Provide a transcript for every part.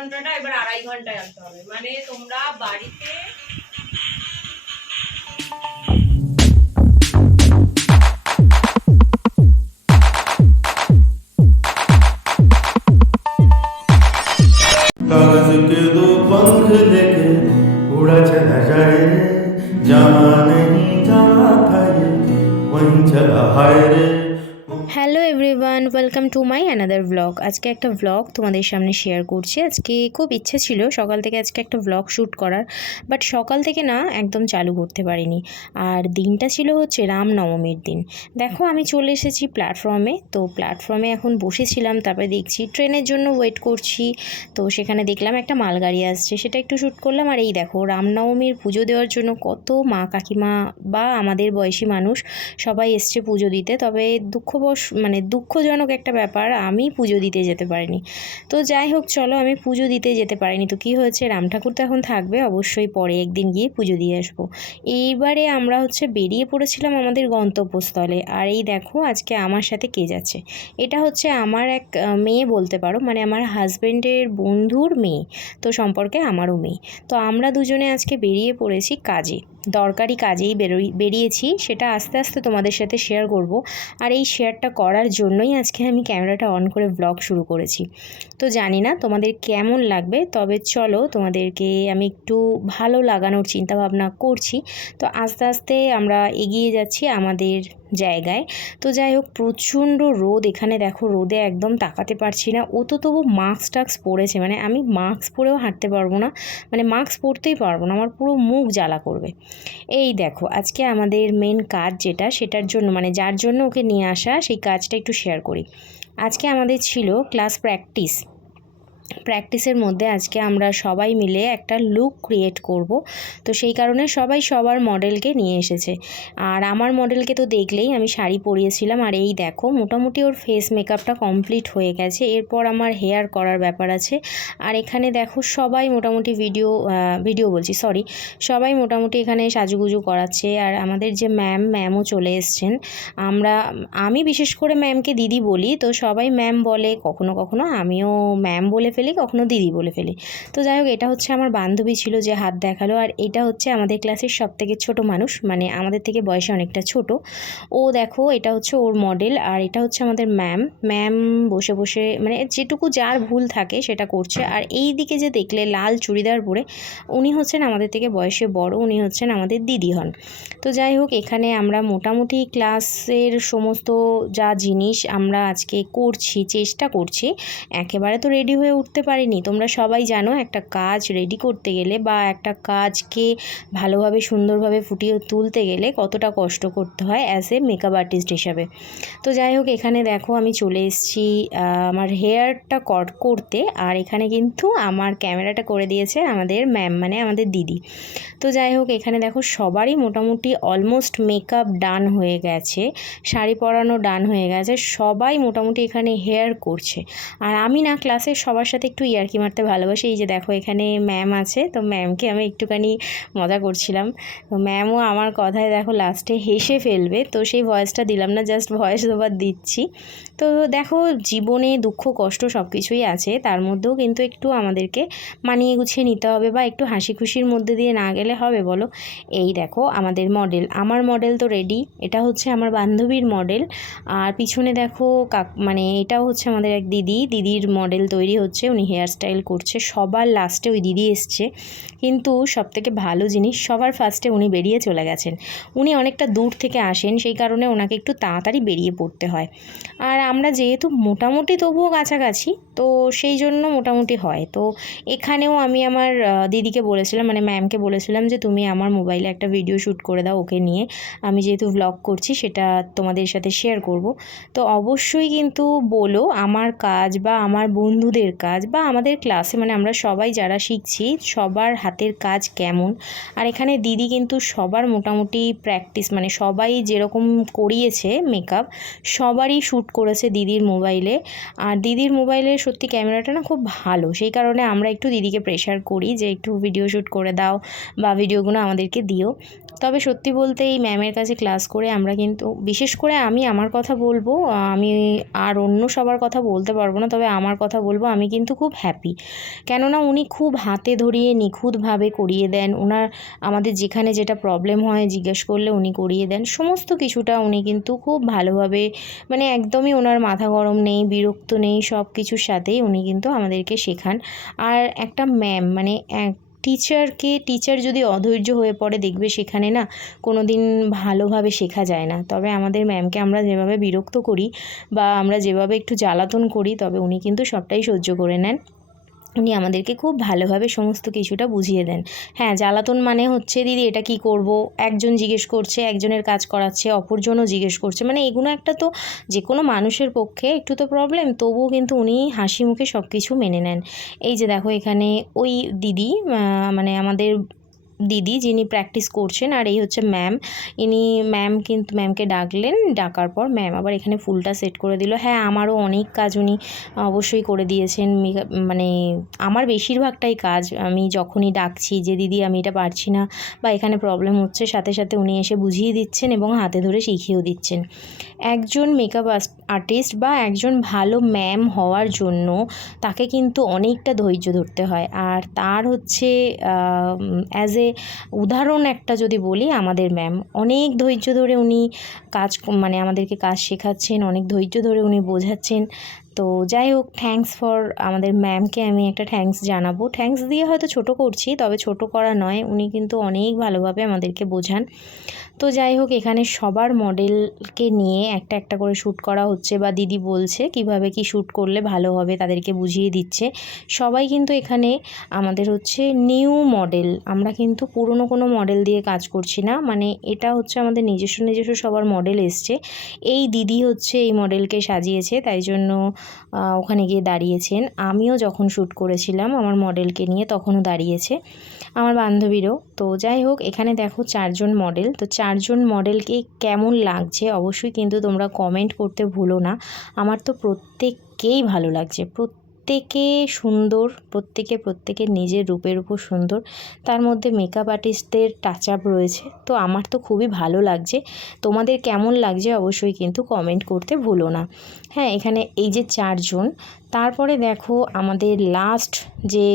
ঘন্টাটা এবার 2.5 ঘন্টায় আনতে হবে, মানে তোমরা বাড়িতে कागज के दो पंख लेके उड़ा चला जाए रे, जहाँ नहीं जहाँ था ये वहीं चला हाय रे। Hello everyone, welcome to my another blog. আজকে একটা ব্লগ তোমাদের সামনে শেয়ার করছি। আজকে খুব ইচ্ছে ছিল সকাল থেকে আজকে একটা ব্লগ শ্যুট করার, বাট সকাল থেকে না একদম চালু করতে পারিনি। আর দিনটা ছিল হচ্ছে রামনবমীর দিন। দেখো আমি চলে এসেছি প্ল্যাটফর্মে। তো প্ল্যাটফর্মে এখন বসেছিলাম, তারপরে দেখছি ট্রেনের জন্য ওয়েট করছি। তো সেখানে দেখলাম একটা মালগাড়ি আসছে, সেটা একটু শ্যুট করলাম। আর এই দেখো রামনবমীর পুজো দেওয়ার জন্য কত মা কাকিমা বা আমাদের বয়সী মানুষ সবাই এসছে পুজো দিতে। তবে দুঃখজনক একটা ব্যাপার, আমি পুজো দিতে যেতে পারিনি। তো যাই হোক, চলো, আমি পুজো দিতে যেতে পারিনি তো কি হয়েছে, রাম ঠাকুর তো এখন থাকবে, অবশ্যই পরে একদিন গিয়ে পুজো দিয়ে আসবো। এইবারে আমরা হচ্ছে বেরিয়ে পড়েছিলাম আমাদের গন্তব্যস্থলে। আর এই দেখো আজকে আমার সাথে কে যাচ্ছে, এটা হচ্ছে আমার এক মেয়ে বলতে পারো, মানে আমার হাজব্যান্ডের বন্ধুর মেয়ে, তো সম্পর্কে আমারও মেয়ে। তো আমরা দুজনে আজকে বেরিয়ে পড়েছি কাজে, দরকারি কাজেই বেরিয়েছি। সেটা আস্তে আস্তে তোমাদের সাথে শেয়ার করব। আর এই শেয়ারটা করার জন্যই আজকে আমি ক্যামেরাটা অন করে ব্লগ শুরু করেছি। তো জানি না তোমাদের কেমন লাগবে, তবে চলো তোমাদেরকে আমি একটু ভালো লাগানোর চিন্তা ভাবনা করছি। তো আস্তে আস্তে আমরা এগিয়ে যাচ্ছি আমাদের জায়গায়। তো যাই হোক, প্রচণ্ড রোদ এখানে, দেখো রোদে একদম তাকাতে পারছি না। ও তো তবু মাস্ক পরেছে, মানে আমি মাস্ক পরেও হাঁটতে পারবো না, মানে মাস্ক পরতেই পারবো না, আমার পুরো মুখ জ্বালা করবে। এই দেখো আজকে আমাদের মেন কাজ যেটা, সেটার জন্য মানে যার জন্য ওকে নিয়ে আসা, সেই কাজটা একটু শেয়ার করি। আজকে আমাদের ছিল ক্লাস প্র্যাকটিসের মধ্যে আজকে আমরা সবাই মিলে একটা লুক ক্রিয়েট করব। তো সেই কারণে সবাই সবার মডেলকে নিয়ে এসেছে। আর আমার মডেলকে তো দেখলেই, আমি শাড়ি পরিয়েছিলাম। আর এই দেখো মোটামুটি ওর ফেস মেকআপটা কমপ্লিট হয়ে গেছে, এরপর আমার হেয়ার করার ব্যাপার আছে। আর এখানে দেখো সবাই মোটামুটি সবাই মোটামুটি এখানে সাজুগুজু করাচ্ছে। আর আমাদের যে ম্যামও চলে এসছেন। আমি বিশেষ করে ম্যামকে দিদি বলি, তো সবাই ম্যাম বলে, কখনো কখনো আমিও ম্যাম বলে ফেলি, কখনো দিদি বলে ফেলি। তো যাই হোক, এটা হচ্ছে আমার বান্ধবী ছিল যে হাত দেখালো। আর এটা হচ্ছে আমাদের ক্লাসের সবথেকে ছোট মানুষ, মানে আমাদের থেকে বয়সে অনেকটা ছোট। ও দেখো এটা হচ্ছে ওর মডেল। আর এটা হচ্ছে আমাদের ম্যাম বসে বসে মানে যেটুকু যার ভুল থাকে সেটা করছে। আর এই দিকে যে দেখলে লাল চুড়িদার পরে, উনি হচ্ছেন আমাদের থেকে বয়সে বড়, উনি হচ্ছেন আমাদের দিদি হন। তো যাই হোক, এখানে আমরা মোটামুটি ক্লাসের সমস্ত যা জিনিস আমরা আজকে চেষ্টা করছি। একেবারে তো রেডি হয়ে উঠতে পারিনি, তোমরা সবাই জানো একটা কাজ রেডি করতে গেলে বা একটা কাজকে ভালোভাবে সুন্দরভাবে ফুটিয়ে তুলতে গেলে কতটা কষ্ট করতে হয় অ্যাজ এ মেকআপ আর্টিস্ট হিসাবে। তো যাই হোক, এখানে দেখো আমি চলে এসেছি আমার হেয়ারটা করতে। আর এখানে কিন্তু আমার ক্যামেরাটা করে দিয়েছে আমাদের ম্যাম, মানে আমাদের দিদি। তো যাই হোক, এখানে দেখো সবারই মোটামুটি অলমোস্ট মেকআপ ডান হয়ে গেছে, শাড়ি পরানো ডান হয়ে গেছে, সবাই মোটামুটি এখানে হেয়ার করছে। আর আমি না ক্লাসের সবার সাথে একটু ইয়ার্কি মারতে ভালোবাসি। এই যে দেখো এখানে ম্যাম আছে, তো ম্যামকে আমি একটুখানি মজা করছিলাম। তো ম্যামও আমার কথায় দেখো লাস্টে হেসে ফেলবে, তো সেই ভয়েসটা দিলাম না, জাস্ট ভয়েস ওভার দিচ্ছি। তো দেখো জীবনে দুঃখ কষ্ট সব কিছুই আছে, তার মধ্যেও কিন্তু একটু আমাদেরকে মানিয়ে গুছিয়ে নিতে হবে, বা একটু হাসি খুশির মধ্যে দিয়ে না গেলে হবে বলো। এই দেখো আমাদের আমার মডেল তো রেডি, এটা হচ্ছে আমার বান্ধবীর মডেল। আর পিছনে দেখো মানে এটাও হচ্ছে আমাদের এক দিদির মডেল তৈরি হচ্ছে, উনি হেয়ার স্টাইল করছে। সবার লাস্টে ওই দিদি এসছে, কিন্তু সবথেকে ভালো জিনিস, সবার ফার্স্টে উনি বেরিয়ে চলে গেছেন। উনি অনেকটা দূর থেকে আসেন, সেই কারণে ওনাকে একটু তাড়াতাড়ি বেরিয়ে পড়তে হয়। আর আমরা যেহেতু মোটামুটি তবুও কাছাকাছি, তো সেই জন্য মোটামুটি হয়। তো এখানেও আমি আমার দিদিকে বলেছিলাম, মানে ম্যামকে বলেছিলাম যে তুমি আমার মোবাইলে একটা ভিডিও শ্যুট করে দাও ওকে নিয়ে, আমি যেহেতু ভ্লগ করছি সেটা তোমাদের সাথে শেয়ার করব। তো অবশ্যই কিন্তু বলো আমার কাজ বা আমার বন্ধুদের কাজ বা আমাদের ক্লাসে, মানে আমরা সবাই যারা শিখছি সবার হাতের কাজ কেমন। আর এখানে দিদি কিন্তু সবার মোটামুটি প্র্যাকটিস, মানে সবাই যেরকম করিয়েছে মেকআপ সবারই শ্যুট করেছে দিদির মোবাইলে। আর দিদির মোবাইলে সত্যি ক্যামেরাটা না খুব ভালো, সেই কারণে আমরা একটু দিদিকে প্রেশার করি যে একটু ভিডিও শ্যুট করে দাও বা ভিডিওগুলো আমাদেরকে দিও। তবে সত্যি বলতে এই ম্যামের কাছে ক্লাস করে আমরা কিন্তু, বিশেষ করে আমি আমার কথা বলবো, আমি আর অন্য সবার কথা বলতে পারবো না, তবে আমার কথা বলবো, আমি কিন্তু খুব হ্যাপি। কেননা উনি খুব হাতে ধরিয়ে নিখুঁতভাবে করিয়ে দেন। ওনার আমাদের যেখানে যেটা প্রবলেম হয় জিজ্ঞেস করলে উনি করিয়ে দেন সমস্ত কিছুটা। উনি কিন্তু খুব ভালোভাবে, মানে একদমই ওনার মাথা গরম নেই, বিরক্ত নেই, সব কিছুর সাথেই উনি কিন্তু আমাদেরকে শেখান। আর একটা ম্যাম, মানে টিচার যদি অধৈর্য হয়ে পড়ে, দেখবে সেখানে না কোনো দিন ভালোভাবে শেখা যায় না। তবে আমাদের ম্যামকে আমরা যেভাবে বিরক্ত করি বা আমরা যেভাবে একটু জ্বালাতন করি, তবে উনি কিন্তু সবটাই সহ্য করে নেন। উনি আমাদেরকে খুব ভালোভাবে সমস্ত কিছুটা বুঝিয়ে দেন। হ্যাঁ, জ্বালাতন মানে হচ্ছে, দিদি এটা কি করব, একজন জিজ্ঞেস করছে, একজনের কাজ করাচ্ছে, অপরজনও জিজ্ঞেস করছে, মানে এগুলো একটা তো যে কোনো মানুষের পক্ষে একটু তো প্রবলেম, তবুও কিন্তু উনি হাসি মুখে সব কিছু মেনে নেন। এই যে দেখো এখানে ওই দিদি, মানে আমাদের দিদি যিনি প্র্যাকটিস করছেন, আর এই হচ্ছে ম্যাম। কিন্তু ম্যামকে ডাকলেন, ডাকার পর ম্যাম আবার এখানে ফুলটা সেট করে দিল। হ্যাঁ, আমারও অনেক কাজ উনি অবশ্যই করে দিয়েছেন। মানে আমার বেশিরভাগটাই কাজ আমি যখনই ডাকছি যে দিদি আমি এটা পারছি না বা এখানে প্রবলেম হচ্ছে, সাথে সাথে উনি এসে বুঝিয়ে দিচ্ছেন এবং হাতে ধরে শিখিয়েও দিচ্ছেন। একজন মেকআপ আর্টিস্ট বা একজন ভালো ম্যাম হওয়ার জন্য তাকে কিন্তু অনেকটা ধৈর্য ধরতে হয়। আর তার হচ্ছে অ্যাজ এ উদাহরণ একটা যদি বলি, আমাদের ম্যাম অনেক ধৈর্য ধরে উনি মানে আমাদেরকে কাজ শেখাচ্ছেন, অনেক ধৈর্য ধরে উনি বোঝাচ্ছেন। তো যাই হোক, থ্যাঙ্কস ফর আমাদের ম্যামকে আমি একটা থ্যাঙ্কস জানাবো। থ্যাঙ্কস দিয়ে হয়তো ছোট করছি, তবে ছোট করা নয়, উনি কিন্তু অনেক ভালোভাবে আমাদেরকে বোঝান। তো যাই হোক, এখানে সবার মডেলকে নিয়ে একটা একটা করে শ্যুট করা হচ্ছে, বা দিদি বলছে কিভাবে কি শ্যুট করলে ভালো হবে, তাদেরকে বুঝিয়ে দিচ্ছে। সবাই কিন্তু এখানে আমাদের হচ্ছে নিউ মডেল, আমরা কিন্তু পুরনো কোনো মডেল দিয়ে কাজ করছি না, মানে এটা হচ্ছে আমাদের নিজস্ব সবার মডেল এসছে। এই দিদি হচ্ছে এই মডেলকে সাজিয়েছে, তাই জন্য ওখানে গিয়ে দাঁড়িয়েছেন। আমিও যখন শ্যুট করেছিলাম আমার মডেলকে নিয়ে, তখনও দাঁড়িয়েছে আমার বান্ধবীরও। তো যাই হোক, এখানে দেখো 4 জন মডেল। তো 4 জন মডেলকে কেমন লাগছে অবশ্যই কিন্তু তোমরা কমেন্ট করতে ভুলো না। আমার তো প্রত্যেককেই ভালো লাগছে, প্রত্যেকে সুন্দর, প্রত্যেকের নিজের রূপের উপর সুন্দর। তার মধ্যে মেকআপ আর্টিস্টদের টাচ আপ রয়েছে, তো আমার তো খুবই ভালো লাগছে। তোমাদের কেমন লাগছে অবশ্যই কিন্তু কমেন্ট করতে ভুলো না। হ্যাঁ, এখানে এই যে 4 জন, তারপরে দেখো আমাদের লাস্ট যে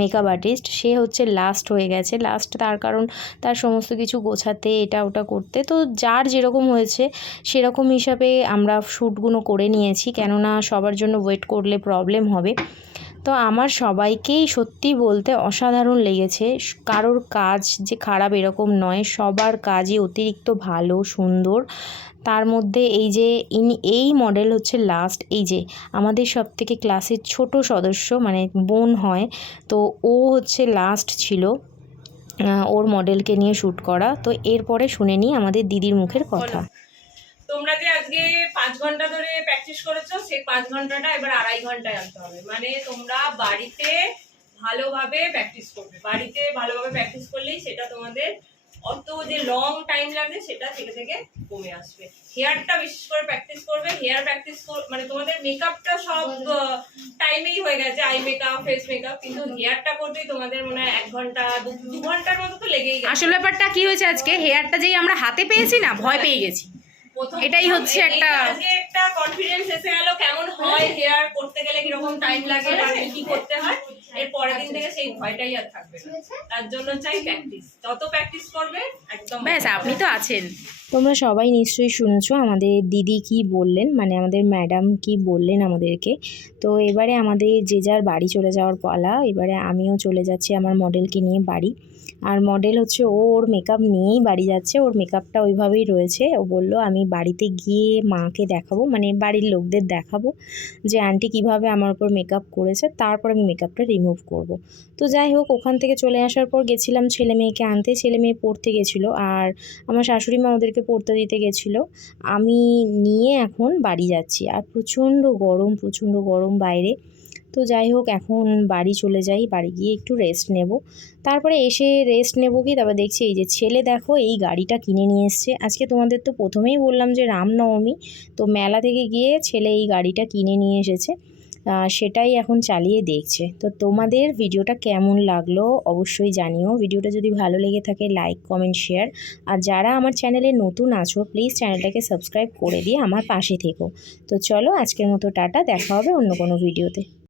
মেকআপ আর্টিস্ট, সে হচ্ছে লাস্ট হয়ে গেছে। লাস্ট তার কারণ তার সমস্ত কিছু গোছাতে, এটা ওটা করতে, তো যার যেরকম হয়েছে সেরকম হিসাবে আমরা শ্যুটগুলো করে নিয়েছি, কেননা সবার জন্য ওয়েট করলে প্রবলেম হবে। তো আমার সবাইকেই সত্যি বলতে অসাধারণ লেগেছে। কারোর কাজ যে খারাপ এরকম নয়, সবার কাজই অতিরিক্ত ভালো, সুন্দর। তার মধ্যে এই মডেল হচ্ছে লাস্ট। এই যে আমাদের সবথেকে ক্লাসের ছোট সদস্য, মানে বোন হয়, তো ও হচ্ছে লাস্ট ছিল ওর মডেলকে নিয়ে শ্যুট করা। তো এরপরে শুনে নিই আমাদের দিদির মুখের কথা। তোমরা যে আজকে 5 ঘন্টা ধরে প্র্যাকটিস করেছো, সেই 5 ঘন্টাটা এবার 2.5 ঘন্টায় আনতে হবে। মানে তোমরা বাড়িতে ভালোভাবে প্র্যাকটিস করবে, বাড়িতে ভালোভাবে প্র্যাকটিস করলেই সেটা তোমাদের অত যে লং টাইম লাগবে সেটা থেকে থেকে কমে আসবে। হেয়ারটা বিশেষ করে প্র্যাকটিস করবে, হেয়ার প্র্যাকটিস মানে তোমাদের মেকআপটা সব টাইমেই হয়ে গেছে, আই মেকআপ, ফেস মেকআপ, কিন্তু হেয়ারটা করতেই তোমাদের মনে হয় 1 ঘন্টা 2 ঘন্টার মতো তো লেগেই গেছে। আসল ব্যাপারটা কি হয়েছে, আজকে হেয়ারটা যেই আমরা হাতে পেয়েছি না, ভয় পেয়ে গেছি। এটাই হচ্ছে একটা কনফিডেন্স এসে গেল কেমন হয় হেয়ার করতে গেলে, কিরকম টাইম লাগে, কি করতে হয়। এর পরের দিন থেকে সেই ভয়টাই আর থাকবে না। তার জন্য চাই প্র্যাকটিস, যত প্র্যাকটিস করবে একদম ব্যাস, আপনি তো আছেন। তোমরা সবাই নিশ্চয়ই শুনেছো আমাদের দিদি কি বললেন, মানে আমাদের ম্যাডাম কি বললেন আমাদেরকে। তো এবারে আমাদের যে যার বাড়ি চলে যাওয়ার পালা। এবারে আমিও চলে যাচ্ছি আমার মডেলকে নিয়ে বাড়ি। আর মডেল হচ্ছে ওর মেকআপ নিয়েই বাড়ি যাচ্ছে, ওর মেকআপটা ওইভাবেই রয়েছে। ও বলল আমি বাড়িতে গিয়ে মাকে দেখাবো, মানে বাড়ির লোকদের দেখাবো যে আন্টি কিভাবে আমার উপর মেকআপ করেছে, তারপর আমি মেকআপটা রিমুভ করব। তো যাই হোক, ওখান থেকে চলে আসার পর গেছিলাম ছেলে মেয়েকে আনতে। ছেলে মেয়ে পড়তে গেছিলো, আর আমার শাশুড়ি মা ওদেরকে পড়তে দিতে গেছিলো। আমি নিয়ে এখন বাড়ি যাচ্ছি। আর প্রচণ্ড গরম বাইরে। তো যাই হোক, এখন বাড়ি চলে যাই, বাড়ি গিয়ে একটু রেস্ট নেব। তারপরে এসে রেস্ট নেব কি, তারপর দেখছি এই যে ছেলে দেখো এই গাড়িটা কিনে নিয়ে এসছে। আজকে তোমাদের তো প্রথমেই বললাম যে রামনবমী, তো মেলা থেকে গিয়ে ছেলে এই গাড়িটা কিনে নিয়ে এসেছে। সেটাই এখন চালিয়ে দেখছে। তো তোমাদের ভিডিওটা কেমন লাগলো অবশ্যই জানিও। ভিডিওটা যদি ভালো লেগে থাকে লাইক কমেন্ট শেয়ার, আর যারা আমার চ্যানেলে নতুন আছো প্লিজ চ্যানেলটাকে সাবস্ক্রাইব করে দিয়ে আমার পাশে থেকো। তো চলো আজকের মতো টাটা, দেখা হবে অন্য কোনো ভিডিওতে।